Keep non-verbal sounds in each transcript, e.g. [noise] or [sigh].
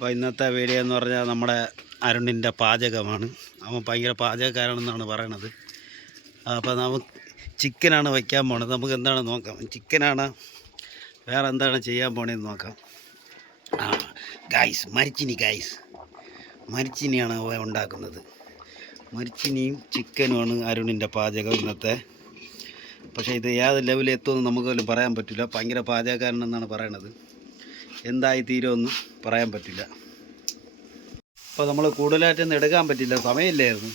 അപ്പോൾ ഇന്നത്തെ വീഡിയോ എന്ന് പറഞ്ഞാൽ നമ്മുടെ അരുണിന്റെ പാചകമാണ്. അവൻ ഭയങ്കര പാചകക്കാരാണെന്നാണ് പറയണത്. അപ്പോൾ നമുക്ക് ചിക്കനാണ് വയ്ക്കാൻ പോണത്. നമുക്ക് എന്താണ് നോക്കാം. ചിക്കനാണ് വേറെ എന്താണ് ചെയ്യാൻ പോണതെന്ന് നോക്കാം. ആ ഗായ്സ് മരിച്ചിനി ഗായ്സ് മരിച്ചിനിയാണ് അവ ഉണ്ടാക്കുന്നത്. മരിച്ചിനിയും ചിക്കനുമാണ് അരുണിന്റെ പാചകം ഇന്നത്തെ. പക്ഷേ ഇത് ഏത് ലെവലിൽ എത്തുമെന്ന് നമുക്ക് പറയാൻ പറ്റില്ല. ഭയങ്കര പാചകക്കാരനെന്നാണ് പറയണത്. എന്തായി തീരുമെന്ന് പറയാൻ പറ്റില്ല. അപ്പോൾ നമ്മൾ കൂടുതലായിട്ടൊന്നും എടുക്കാൻ പറ്റില്ല. സമയമില്ലായിരുന്നു.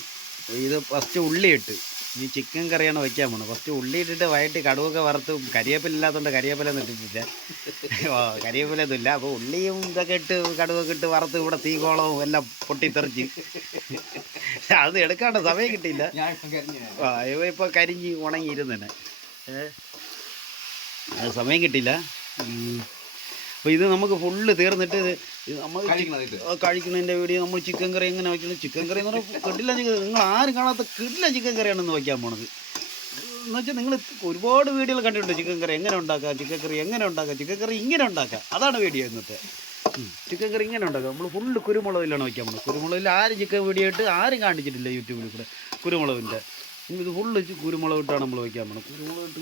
ഇത് ഫസ്റ്റ് ഉള്ളിയിട്ട് ഇനി ഈ ചിക്കൻ കറിയാണ് വയ്ക്കാൻ പോണത്. ഫസ്റ്റ് ഉള്ളി ഇട്ടിട്ട് വയറ്റി കടുവൊക്കെ വറുത്ത് കരിയേപ്പില ഇല്ലാത്തതുകൊണ്ട് കരിയേപ്പില ഇട്ടിട്ടില്ല. ഓ കരിവേപ്പില ഒന്നും ഇല്ല. അപ്പോൾ ഉള്ളിയും ഇതൊക്കെ ഇട്ട് കടുവൊക്കെ ഇട്ട് വറുത്ത് ഇവിടെ തീകോളവും എല്ലാം പൊട്ടിത്തെറിച്ച്. അത് എടുക്കാണ്ട് സമയം കിട്ടിയില്ല. ആ ഇവ ഇപ്പോൾ കരിഞ്ഞ് ഉണങ്ങിയിരുന്നെ സമയം കിട്ടിയില്ല. അപ്പോൾ ഇത് നമുക്ക് ഫുള്ള് തീർന്നിട്ട് നമ്മൾ കഴിക്കുന്നതിന്റെ വീഡിയോ നമ്മൾ ചിക്കൻ കറി എങ്ങനെ വയ്ക്കുന്നത് ചിക്കൻ കറി എന്ന് പറഞ്ഞാൽ കിട്ടില്ല നിങ്ങൾ ആരും കാണാത്ത കിട്ടില്ല ചിക്കൻ കറിയാണെന്ന് വയ്ക്കാൻ പോണത്. എന്ന് വെച്ചാൽ നിങ്ങൾ ഒരുപാട് വീഡിയോകൾ കണ്ടിട്ടുണ്ട് ചിക്കൻ കറി എങ്ങനെ ഉണ്ടാക്കാം ചിക്കൻ കറി എങ്ങനെ ഉണ്ടാക്കാം ചിക്കൻ കറി ഇങ്ങനെ ഉണ്ടാക്കാം. അതാണ് വീഡിയോ ഇന്നത്തെ. ചിക്കൻ കറി ഇങ്ങനെ ഉണ്ടാക്കാം. നമ്മൾ ഫുള്ള് കുരുമുളകിലാണ് വയ്ക്കാൻ പോകുന്നത് കുരുമുളകിൽ ആരും ചിക്കൻ വീഡിയോ ഇട്ട് ആരും കാണിച്ചിട്ടില്ല യൂട്യൂബിൽ കൂടെ കുരുമുളകിന്റെ ഇത് ഫുള്ള് കുരുമുളക് ഇട്ടാണ് നമ്മൾ വയ്ക്കാൻ പോകുന്നത് കുരുമുളക്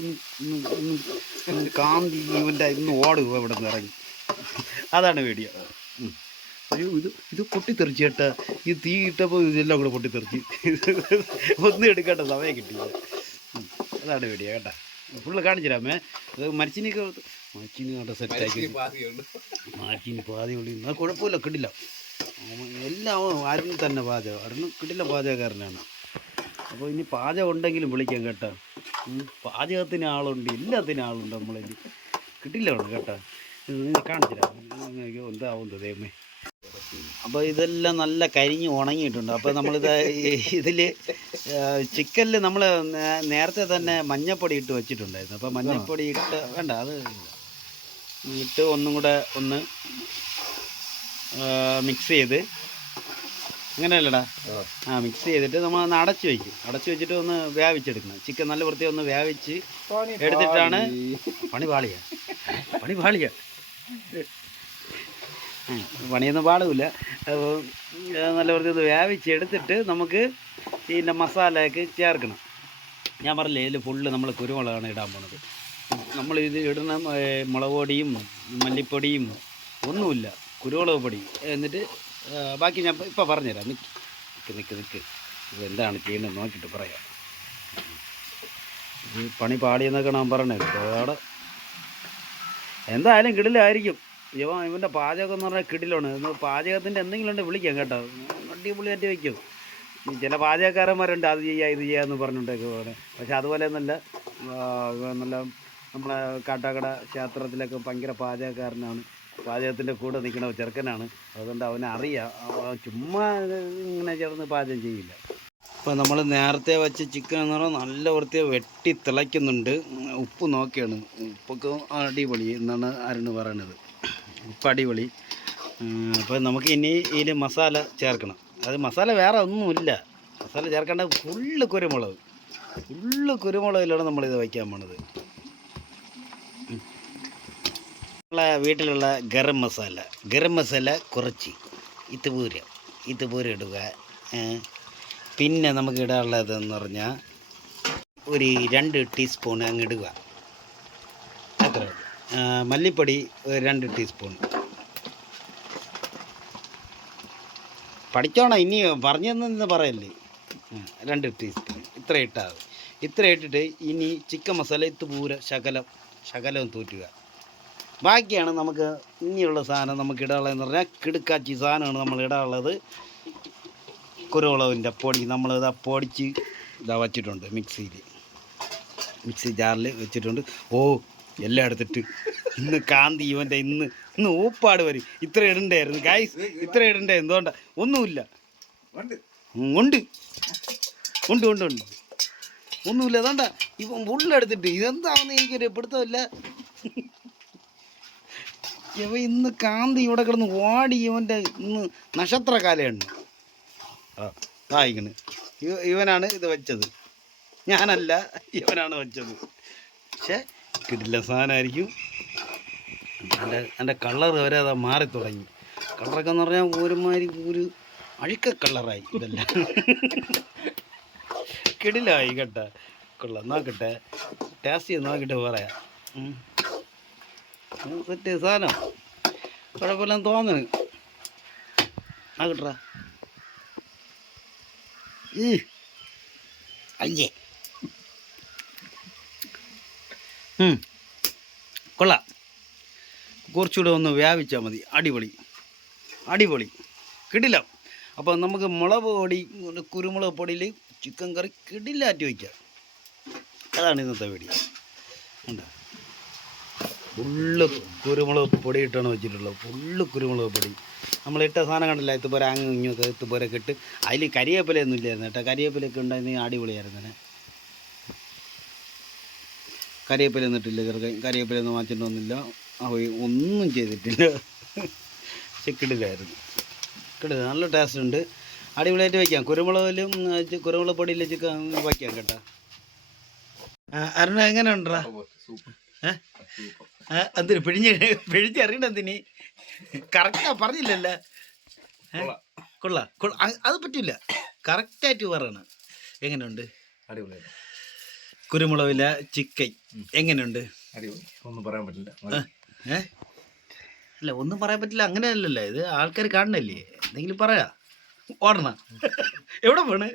ഇട്ട് കാന്തി ഇവന്റെ ഇന്ന് ഓടുക ഇവിടെ നിന്ന് ഇറങ്ങി. അതാണ് വീഡിയോ അയ്യോ ഇത് ഇത് പൊട്ടിത്തെറിച്ച് കേട്ടോ ഈ തീ ഇട്ടപ്പോൾ ഇതെല്ലാം കൂടെ പൊട്ടിത്തെറിച്ച് [laughs] ഒന്നും എടുക്കേണ്ട സമയം കിട്ടിയില്ല. ഉം. അതാണ് വീഡിയോ കേട്ടോ. ഫുള്ള് കാണിച്ചിരാമേ അത് മരിച്ചിനൊക്കെ മരിച്ചിന് കണ്ട സെറ്റാക്കി മരിച്ചിന് പാതി ഉള്ളി എന്നാൽ കുഴപ്പമില്ല കിട്ടില്ല എല്ലാം ആരും അരുൺ തന്നെ പാചകം അരുൺ കിട്ടില്ല പാചകക്കാരനാണ് അപ്പോൾ ഇനി പാചകം ഉണ്ടെങ്കിലും വിളിക്കാം കേട്ടോ. പാചകത്തിന് ആളുണ്ട് എല്ലാത്തിനും ആളുണ്ട് നമ്മളിൽ കിട്ടില്ല കേട്ടോ. കാണിച്ചില്ല. അയ്യോ എന്താവും ദൈവമേ? അപ്പോൾ ഇതെല്ലാം നല്ല കരിഞ്ഞ് ഉണങ്ങിയിട്ടുണ്ട്. അപ്പോൾ നമ്മളിത് ഇതിൽ ചിക്കനിൽ നമ്മൾ നേരത്തെ തന്നെ മഞ്ഞപ്പൊടി ഇട്ട് വെച്ചിട്ടുണ്ടായിരുന്നു. അപ്പോൾ മഞ്ഞപ്പൊടി ഇട്ട് വേണ്ട അത് ഇട്ട് ഒന്നും കൂടെ ഒന്ന് മിക്സ് ചെയ്ത് അങ്ങനെയല്ലടാ? ആ. മിക്സ് ചെയ്തിട്ട് നമ്മൾ ഒന്ന് അടച്ചു വയ്ക്കും അടച്ചു വെച്ചിട്ട് ഒന്ന് വേവിച്ചെടുക്കണം. ചിക്കൻ നല്ല വൃത്തി ഒന്ന് വേവിച്ച് എടുത്തിട്ടാണ് പണി പാളിയ. പണി പാളിയ. പണിയൊന്നും അപ്പോൾ നല്ല വൃത്തി വേവിച്ചെടുത്തിട്ട് നമുക്ക് ഇതിന്റെ മസാലയൊക്കെ ചേർക്കണം. ഞാൻ പറഞ്ഞില്ലേ ഇതിൽ ഫുള്ള് നമ്മൾ കുരുമുളകാണ് ഇടാൻ പോണത്. നമ്മൾ ഇത് ഇടുന്ന മുളക് പൊടിയും മല്ലിപ്പൊടിയും ഒന്നുമില്ല. കുരുമുളക് പൊടി. എന്നിട്ട് ബാക്കി ഞാൻ ഇപ്പം പറഞ്ഞുതരാം. നിൽക്ക് നിൽക്ക് നിൽക്ക് നിക്ക്. ഇത് എന്താണ് ചെയ്യുന്നത് നോക്കിയിട്ട് പറയാം. ഈ പണി പാടിയെന്നൊക്കെ ഞാൻ പറഞ്ഞത്. അവിടെ എന്തായാലും കിടിലായിരിക്കും. ഇവ ഇവന്റെ പാചകം എന്ന് പറഞ്ഞാൽ കിടിലാണ്. പാചകത്തിന്റെ എന്തെങ്കിലും ഉണ്ടെങ്കിൽ വിളിക്കാം കേട്ടോ. അടിപൊളിയായിട്ട് വയ്ക്കും ചില പാചകക്കാരന്മാരുണ്ട് അത് ചെയ്യുക ഇത് ചെയ്യുക എന്ന് പറഞ്ഞിട്ടൊക്കെ പോലെ പക്ഷെ അതുപോലെ നല്ല നല്ല നമ്മളെ കാട്ടാക്കട ക്ഷേത്രത്തിലൊക്കെ ഭയങ്കര പാചകക്കാരനാണ്. പാചകത്തിന്റെ കൂടെ നിൽക്കുന്ന ചെറുക്കനാണ്. അതുകൊണ്ട് അവനെ അറിയാം. ചുമ്മാ ഇങ്ങനെ ചേർന്ന് പാചകം ചെയ്യില്ല. ഇപ്പോൾ നമ്മൾ നേരത്തെ വെച്ച ചിക്കൻ എന്ന് പറഞ്ഞാൽ നല്ല വൃത്തിയെ വെട്ടി തിളയ്ക്കുന്നുണ്ട്. ഉപ്പ് നോക്കിയാണ്. ഉപ്പൊക്കെ അടിപൊളി എന്നാണ് അരുണ് പറയണത്. ഉപ്പ് അടിപൊളി അപ്പോൾ നമുക്ക് ഇനി ഇതിൽ മസാല ചേർക്കണം. അത് മസാല വേറെ ഒന്നുമില്ല. മസാല ചേർക്കേണ്ട ഫുള്ള് കുരുമുളക്. ഫുള്ള് കുരുമുളകിലാണ് നമ്മളിത് വയ്ക്കാൻ പോണത്. നമ്മളെ വീട്ടിലുള്ള ഗരം മസാല. ഗരം മസാല കുറച്ച്. ഇത്തുപൂര ഇത്തുപൂര ഇടുക. പിന്നെ നമുക്ക് ഇടാനുള്ളതെന്ന് പറഞ്ഞാൽ ഒരു രണ്ട് ടീസ്പൂൺ അങ്ങ് ഇടുക. അത്ര ഉള്ളൂ. ആ, മല്ലിപ്പൊടി രണ്ട് ടീസ്പൂൺ. പഠിച്ചോണം ഇനി പറഞ്ഞു തന്നെ പറയല്ലേ രണ്ട് ടീസ്പൂൺ. ഇത്ര ഇട്ടാൽ മതി. ഇത്ര ഇട്ടിട്ട് ഇനി ചിക്കൻ മസാല ഇത്ത് പൂര ശകലം ശകലം തൂറ്റുക. ബാക്കിയാണ് നമുക്ക് ഇനിയുള്ള സാധനം നമുക്ക് ഇടാനുള്ളതെന്ന് പറഞ്ഞാൽ കിടുക്കാച്ചി സാധനമാണ് നമ്മൾ ഇടാനുള്ളത്. കുരുവളവിന്റെ പൊടി നമ്മൾ ഇതാ പൊടിച്ച് ഇതാ വച്ചിട്ടുണ്ട് മിക്സിയിൽ. മിക്സി ജാറിൽ വെച്ചിട്ടുണ്ട്. ഓ എല്ലാം എടുത്തിട്ട്. ഇന്ന് കാന്തി ഇവന്റെ ഇന്ന് ഇന്ന് ഊപ്പാട് വരും. ഇത്ര ഇടണ്ടായിരുന്നു. ഗായ്സ് ഇത്ര ഇടണ്ടേ? എന്തുകൊണ്ട? ഒന്നുമില്ല. ഉണ്ട്. ഉണ്ട്. ഉണ്ട് ഉണ്ട് ഒന്നുമില്ല. അതാണ്ട ഇവൻ ഉള്ളെടുത്തിട്ട്. ഇതെന്താണെന്ന് എനിക്കൊരു പിടുത്തമില്ല. ഇവ ഇന്ന് കാന്തി ഇവിടെ കിടന്ന് ഓടി ഇവന്റെ ഇന്ന് നക്ഷത്രകാലയാണ് ആ വായിക്കണ് ഇവനാണ് ഇത് വെച്ചത്. ഞാനല്ല ഇവനാണ് വെച്ചത്. പക്ഷേ കിടില്ല സാധനമായിരിക്കും. എന്റെ എന്റെ കളർ വരെ അതാ മാറി തുടങ്ങി. കളറൊക്കെ എന്ന് പറഞ്ഞാൽ ഒരുമാതിരി ഒരു അഴുക്ക കളറായി ഇതെല്ലാം. കിടിലായി കേട്ടാ. കൊള്ളാം. നോക്കട്ടെ. ടേസ്റ്റ് ചെയ്ത് നോക്കിയിട്ട് പറയാം. സെറ്റ് സാധനം. കുഴപ്പമില്ലെന്ന് തോന്നുന്നു. ഈ അയ്യേ. കൊള്ളാം. കുറച്ചുകൂടെ ഒന്ന് വ്യാപിച്ചാൽ മതി. അടിപൊളി. അടിപൊളി. കിടില. അപ്പോൾ നമുക്ക് മുളക് പൊടി കുരുമുളക് പൊടിയിൽ ചിക്കൻ കറി കിടിലാറ്റി വയ്ക്കാം അതാണ് ഇന്നത്തെ വീഡിയോ ഉണ്ട് ഫുള്ള് കുരുമുളക് പൊടി ഇട്ടാണ് വെച്ചിട്ടുള്ളത്. ഫുള്ള് കുരുമുളക് പൊടി. നമ്മൾ ഇട്ട സാധനം കണ്ടില്ല? ഇത്തുപോലെ അങ്ങ് ഇങ്ങൊക്കെ ഇത്തുപോലൊക്കെ ഇട്ട്. അതിൽ കരിയേപ്പിലൊന്നും ഇല്ലായിരുന്നു കേട്ടോ. കരിയേപ്പിലൊക്കെ ഉണ്ടായിരുന്നെങ്കിൽ അടിപൊളിയായിരുന്നു. കരിവേപ്പില ഒന്നിട്ടില്ല ചെറുക്കൻ കരിവേപ്പില ഒന്നും വാങ്ങിച്ചിട്ടൊന്നുമില്ല അവ ഒന്നും ചെയ്തിട്ടില്ല. ചിക്കിടിലായിരുന്നു കിടില നല്ല ടേസ്റ്റ് ഉണ്ട്. അടിപൊളിയായിട്ട് വയ്ക്കാം കുരുമുളകിലും കുരുമുളക് പൊടിയിലും ചിക്കൻ വയ്ക്കാം കേട്ടോ. അരുണ എങ്ങനെ ഉണ്ടാ എന്തിന് പിഴിഞ്ഞ് പിഴിഞ്ഞറിയണ്ട എന്തിന്? കറക്റ്റാ പറഞ്ഞില്ലല്ല? കൊള്ളാ. കൊള്ളാം. അത് പറ്റില്ല കറക്റ്റായിട്ട് പറയണം. എങ്ങനെയുണ്ട്? അടിപൊളിയാണ് കുരുമുളകിലെ ചിക്കൻ. എങ്ങനെയുണ്ട്? ഒന്നും പറയാൻ പറ്റില്ല. ഏഹ് അല്ല ഒന്നും പറയാൻ പറ്റില്ല അങ്ങനെ അങ്ങനെയല്ലല്ലോ. ഇത് ആൾക്കാർ കാണണല്ലേ എന്തെങ്കിലും പറയാ? ഓടണ. എവിടെ പോണ്?